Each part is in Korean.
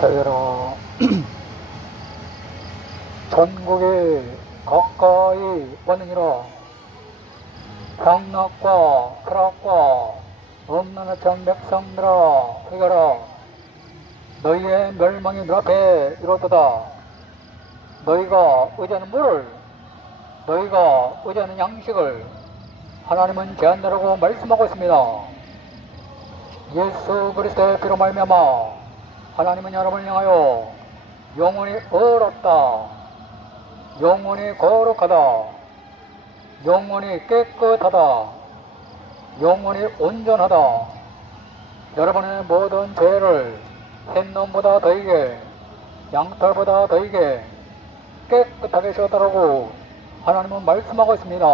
대개로 전국이 가까이 왔느니라. 강락과 쾌락과 엄난한 전 백성들아 회개하라. 너희의 멸망이 눈앞에 이르렀도다. 너희가 의지하는 물을, 너희가 의지하는 양식을 하나님은 제한다라고 말씀하고 있습니다. 예수 그리스도의 피로 말미암아 하나님은 여러분을 향하여 영원히 어렵다, 영원히 거룩하다, 영원히 깨끗하다, 영원히 온전하다, 여러분의 모든 죄를 햇놈보다 더이게, 양털보다 더이게 깨끗하게 씻었다라고 하나님은 말씀하고 있습니다.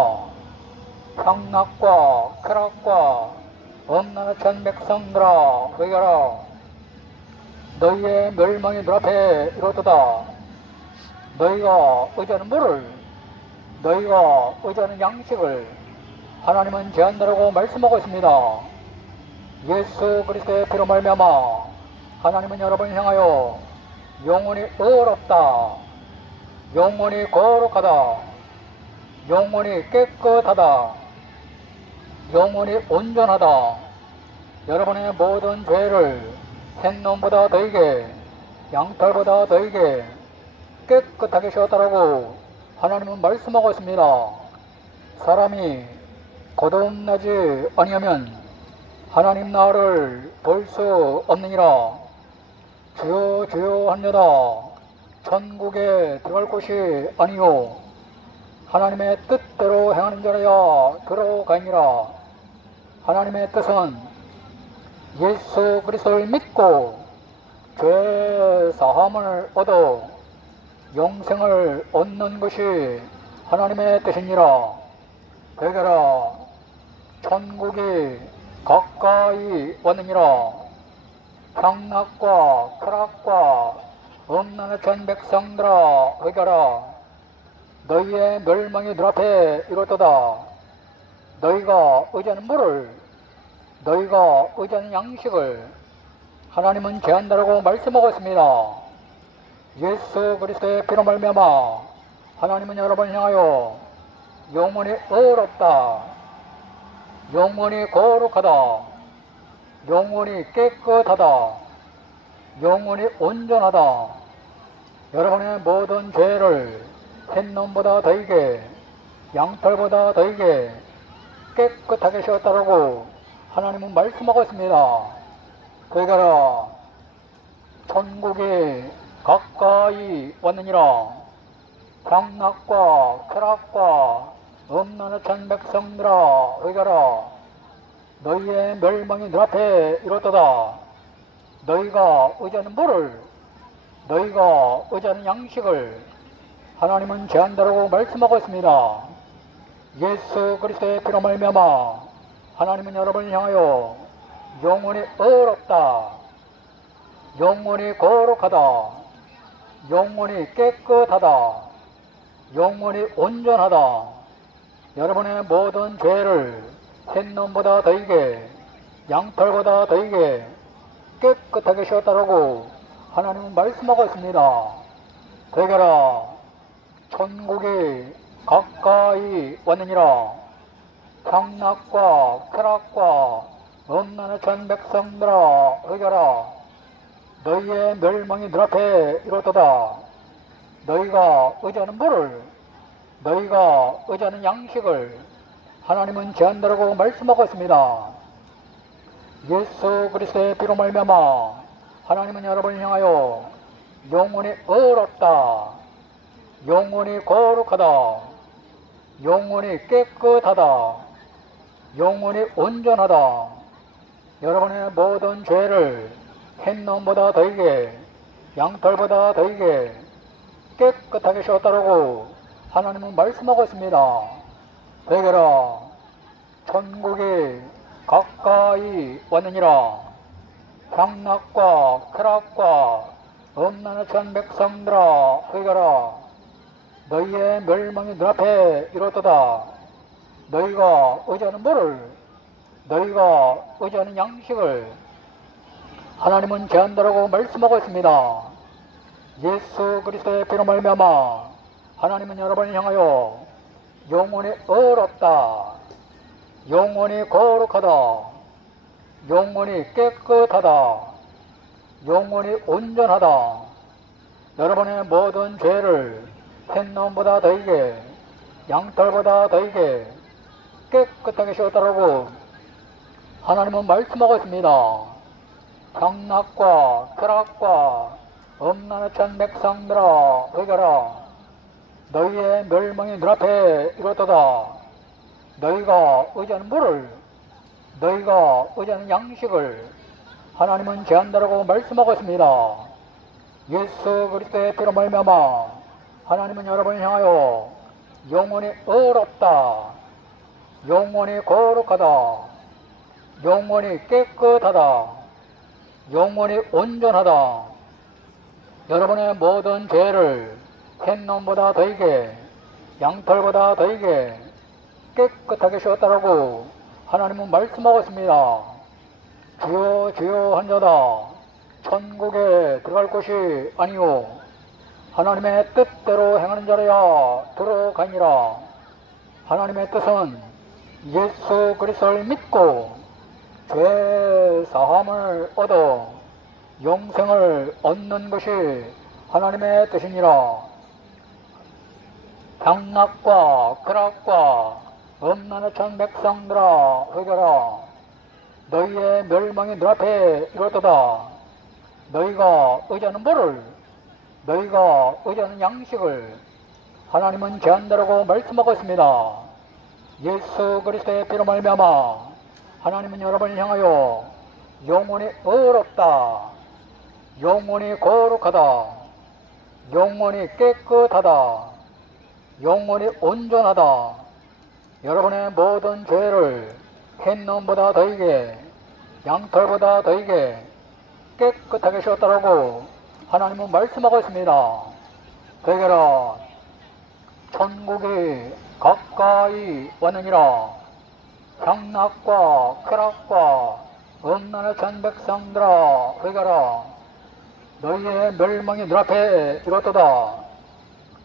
향락과 쾌락과 엄난한 전 백성들아 회개하라. 너희의 멸망이 눈앞에 이르렀도다. 너희가 의지하는 물을, 너희가 의지하는 양식을 하나님은 제한다라고 말씀하고 있습니다. 예수 그리스도의 피로 말미암아 하나님은 여러분을 향하여 영원히 어렵다, 영원히 거룩하다, 영원히 깨끗하다, 영원히 온전하다, 여러분의 모든 죄를 햇놈보다 더이게, 양털보다 더이게 깨끗하게 씻었다라고 하나님은 말씀하고 있습니다. 사람이 거듭나지 아니하면 하나님 나라를 볼 수 없느니라. 주여 주여 하려다 천국에 들어갈 곳이 아니요 하나님의 뜻대로 행하는 자라야 들어가니라. 하나님의 뜻은 예수 그리스도를 믿고 죄 사함을 얻어 영생을 얻는 것이 하나님의 뜻이니라. 회개하라. 천국이 가까이 왔느니라. 향락과 쾌락과 엄난한 전 백성들아 회개하라. 너희의 멸망이 눈앞에 이르렀도다. 너희가 의지하는 물을, 너희가 의지하는 양식을 하나님은 제한다라고 말씀하고 있습니다. 예수 그리스도의 피로 말미암아 하나님은 여러분을 향하여 영원히 어렵다, 영원히 거룩하다, 영원히 깨끗하다, 영원히 온전하다, 여러분의 모든 죄를 햇놈보다 더이게, 양털보다 더이게 깨끗하게 씻었다라고 하나님은 말씀하고 있습니다. 회개하라. 천국이 가까이 왔느니라. 향락과 쾌락과 엄난한 전 백성들아 회개하라. 너희의 멸망이 눈앞에 이르렀도다. 너희가 의지하는 물을, 너희가 의지하는 양식을 하나님은 제한다라고 말씀하고 있습니다. 예수 그리스도의 피로 말미암아 하나님은 여러분을 향하여 영원히 어렵다, 영원히 거룩하다, 영원히 깨끗하다, 영원히 온전하다, 여러분의 모든 죄를 햇놈보다 더이게, 양털보다 더이게 깨끗하게 씻었다라고 하나님은 말씀하고 있습니다. 회개하라. 천국이 가까이 왔느니라. 향락과 쾌락과 엄난한 전 백성들아 회개하라. 너희의 멸망이 눈앞에 이르렀도다. 너희가 의지하는 물을, 너희가 의지하는 양식을 하나님은 제한다라고 말씀하고 있습니다. 예수 그리스도의 피로 말미암아 하나님은 여러분을 향하여 영원히 어렵다, 영원히 거룩하다, 영원히 깨끗하다, 영원히 온전하다, 여러분의 모든 죄를 햇놈보다 더이게, 양털보다 더이게 깨끗하게 씻었다라고 하나님은 말씀하고 있습니다. 회개하라. 천국이 가까이 왔느니라. 향락과 쾌락과 엄난한 전 백성들아 회개하라. 너희의 멸망이 눈앞에 이르렀도다. 너희가 의지하는 물을, 너희가 의지하는 양식을 하나님은 제한다라고 말씀하고 있습니다. 예수 그리스도의 피로 말미암아 하나님은 여러분을 향하여 영원히 의롭다, 영원히 거룩하다, 영원히 깨끗하다, 영원히 온전하다, 여러분의 모든 죄를 햇놈보다 더이게 양털보다 더이게 깨끗하게 씌웠다라고 하나님은 말씀하고 있습니다. 강락과 쾌락과 엄난한 백성들아 회개하라. 너희의 멸망이 눈앞에 이렇도다. 너희가 의지하는 물을, 너희가 의지하는 양식을 하나님은 제한다라고 말씀하고 있습니다. 예수 그리스도의 피로 말미암아 하나님은 여러분을 향하여 영원히 의롭다, 영원히 거룩하다, 영원히 깨끗하다, 영원히 온전하다, 여러분의 모든 죄를 햇놈보다 더이게 양털보다 더이게 깨끗하게 씌웠다라고 하나님은 말씀하고 있습니다. 주여 주여 한자다 천국에 들어갈 곳이 아니요 하나님의 뜻대로 행하는 자라야 들어가니라. 하나님의 뜻은 예수 그리스도를 믿고 죄 사함을 얻어 영생을 얻는 것이 하나님의 뜻이니라. 강락과 쾌락과 엄난한 백성들아 회개하라. 너희의 멸망이 눈앞에 이렇도다. 너희가 의지하는 물을, 너희가 의지하는 양식을 하나님은 제한다라고 말씀하고 있습니다. 예수 그리스도의 피로 말미암아 하나님은 여러분을 향하여 영원히 의롭다, 영원히 거룩하다, 영원히 깨끗하다, 영원히 온전하다, 여러분의 모든 죄를 햇놈보다 더이게 양털보다 더이게 깨끗하게 씌웠다라고 하나님은 말씀하고 있습니다. 회개하라. 천국이 가까이 왔느니라. 강락과 쾌락과 엄난한 백성들아 회개하라. 너희의 멸망이 눈앞에 이렇도다.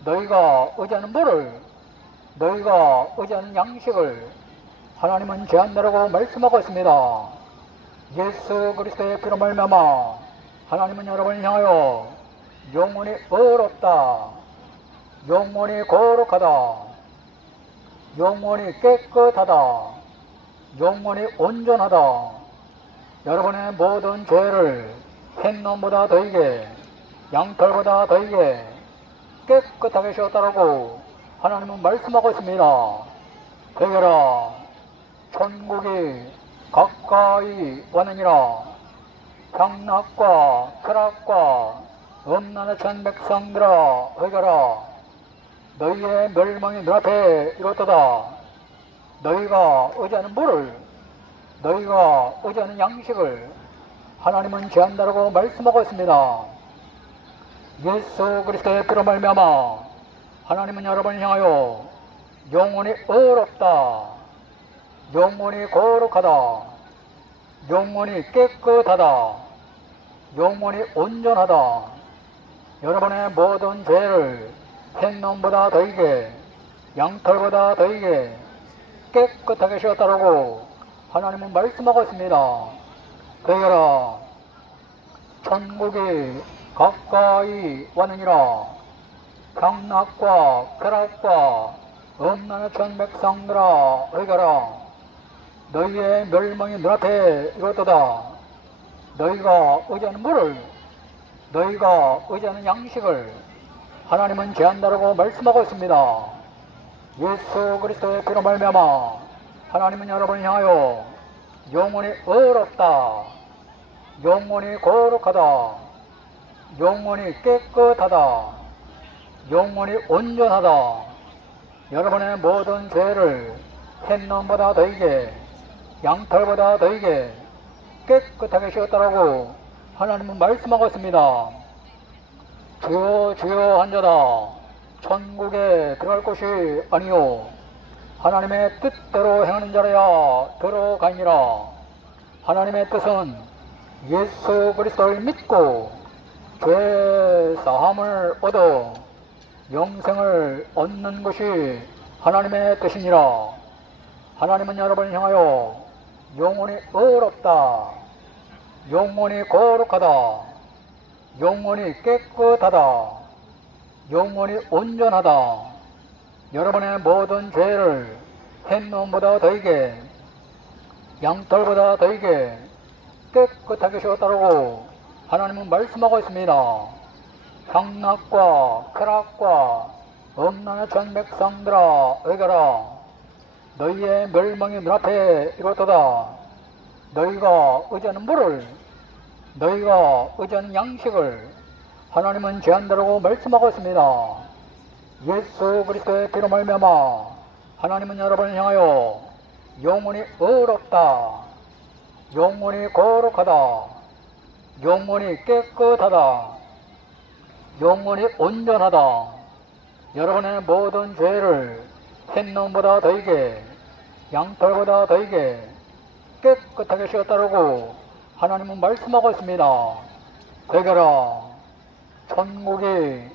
너희가 의지하는 물을, 너희가 의지하는 양식을 하나님은 제한다라고 말씀하고 있습니다. 예수 그리스도의 피로 말미암아 하나님은 여러분을 향하여 영원히 의롭다, 영원히 거룩하다, 영원히 깨끗하다, 영원히 온전하다, 여러분의 모든 죄를 햇놈보다 더이게 양털보다 더이게 깨끗하게 씌웠다라고 하나님은 말씀하고 있습니다. 회개하라. 천국이 가까이 왔느니라. 강락과 쾌락과 엄난한 백성들아 회개하라. 너희의 멸망이 눈앞에 이렇도다. 너희가 의지하는 물을, 너희가 의지하는 양식을 하나님은 제한다라고 말씀하고 있습니다. 예수 그리스도의 피로 말미암아 하나님은 여러분을 향하여 영원히 의롭다, 영원히 거룩하다, 영원히 깨끗하다, 영원히 온전하다, 여러분의 모든 죄를 햇놈보다 더이게 양털보다 더이게 깨끗하게 씌웠다라고 하나님은 말씀하고 있습니다. 회개하라. 천국이 가까이 왔느니라. 강락과 쾌락과 엄난한 백성들아 회개하라. 너희의 멸망이 눈앞에 이렇도다. 너희가 의지하는 물을, 너희가 의지하는 양식을 하나님은 제한다라고 말씀하고 있습니다. 예수 그리스도의 피로 말미암아 하나님은 여러분을 향하여 영원히 의롭다, 영원히 거룩하다, 영원히 깨끗하다, 영원히 온전하다, 여러분의 모든 죄를 햇놈보다 더이게 양털보다 더이게 깨끗하게 씌웠다라고 하나님은 말씀하고 있습니다. 주여 주여 한자다 천국에 들어갈 곳이 아니요 하나님의 뜻대로 행하는 자라야 들어가니라. 하나님의 뜻은 예수 그리스도를 믿고 죄 사함을 얻어 영생을 얻는 것이 하나님의 뜻이니라. 하나님은 여러분을 향하여 영혼이 의롭다, 영혼이 거룩하다, 영혼이 깨끗하다, 영혼이 온전하다, 여러분의 모든 죄를 햇놈보다 더이게, 양털보다 더이게 깨끗하게 씌웠다라고 하나님은 말씀하고 있습니다. 향락과 쾌락과 음란의 전 백성들아 의가라. 너희의 멸망이 눈앞에 이렇도다. 너희가 의지하는 물을, 너희가 의지하는 양식을 하나님은 제한다라고 말씀하고 있습니다. 예수 그리스도의 피로 말미암아 하나님은 여러분을 향하여 영혼이 의롭다, 영혼이 거룩하다, 영혼이 깨끗하다, 영혼이 온전하다, 여러분의 모든 죄를 햇놈보다 더이게, 양털보다 더이게 깨끗하게 씌웠다라고 하나님은 말씀하고 있습니다. 되거라. 천국이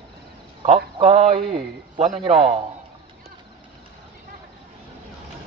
가까이 왔느니라.